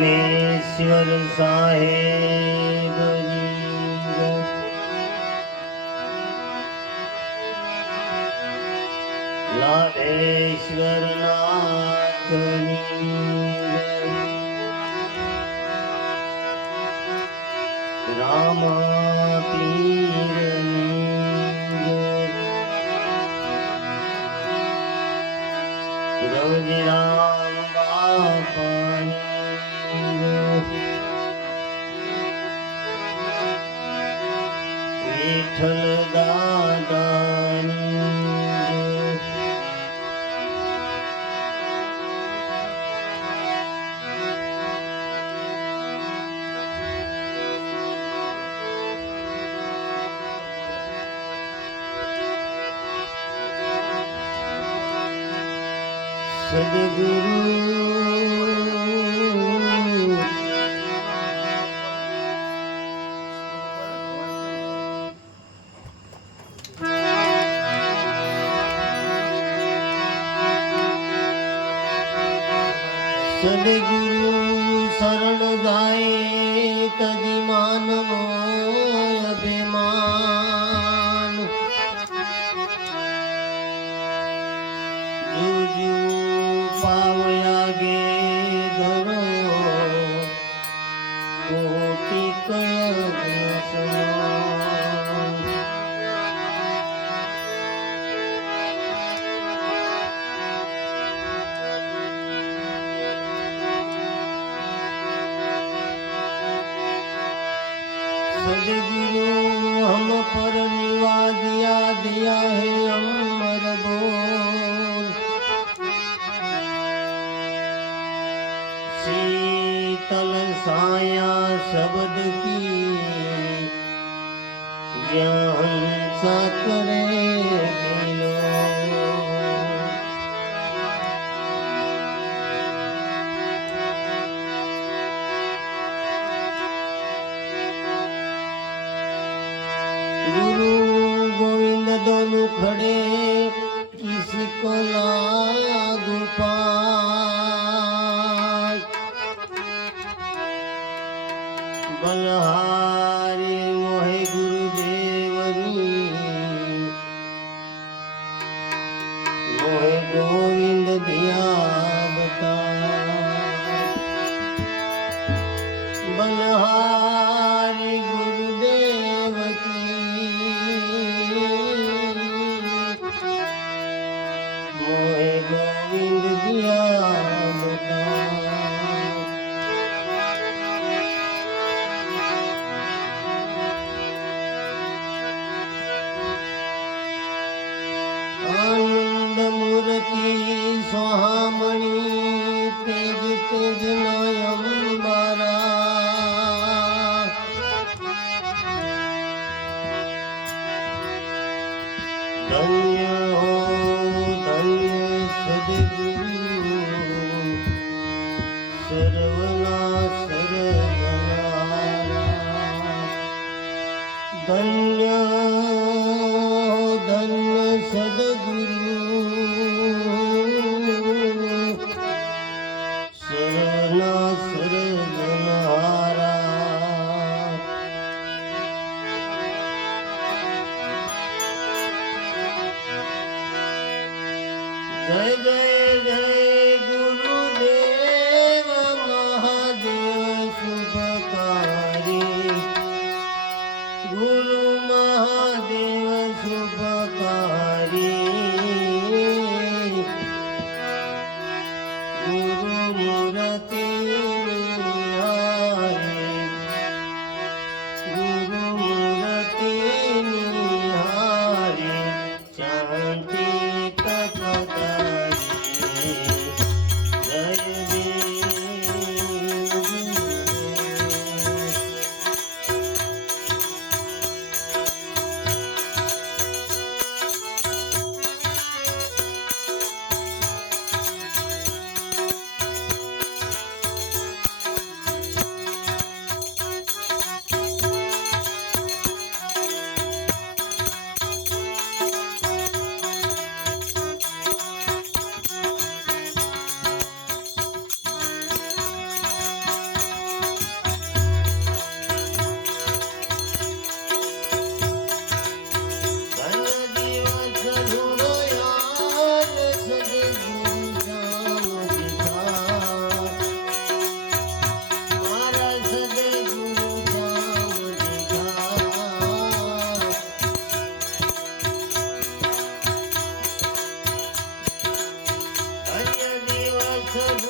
સોમેશ્વર સાહેબ લાભેશ્વર રામ વિઠ્ઠલ દાદાની સદગુરુ સદગુરુ શરણ જાય તદી માનવો शीतल साया शब्द की ज्ञान सा करे मिलो गुरु गोविंद दोनों खड़े किसको लागू पाए મનહારી મોહે ગુરુદેવની. મોહે ગોવિંદ દિયા ધન્ય હો ધન્ય સદગુરુ. It's a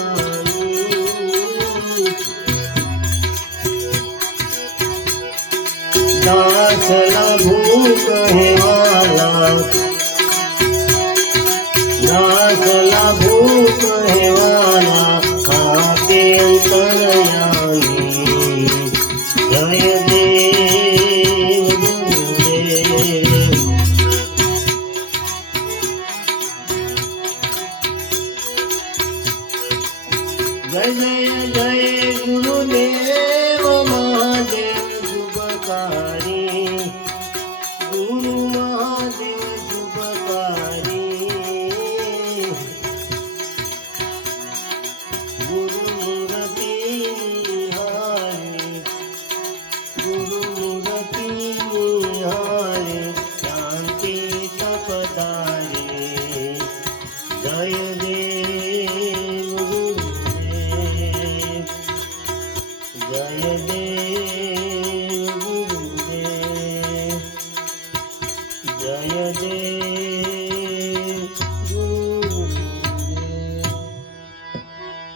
દાસલા ભૂખ હેવાલા દાસલા ભૂખ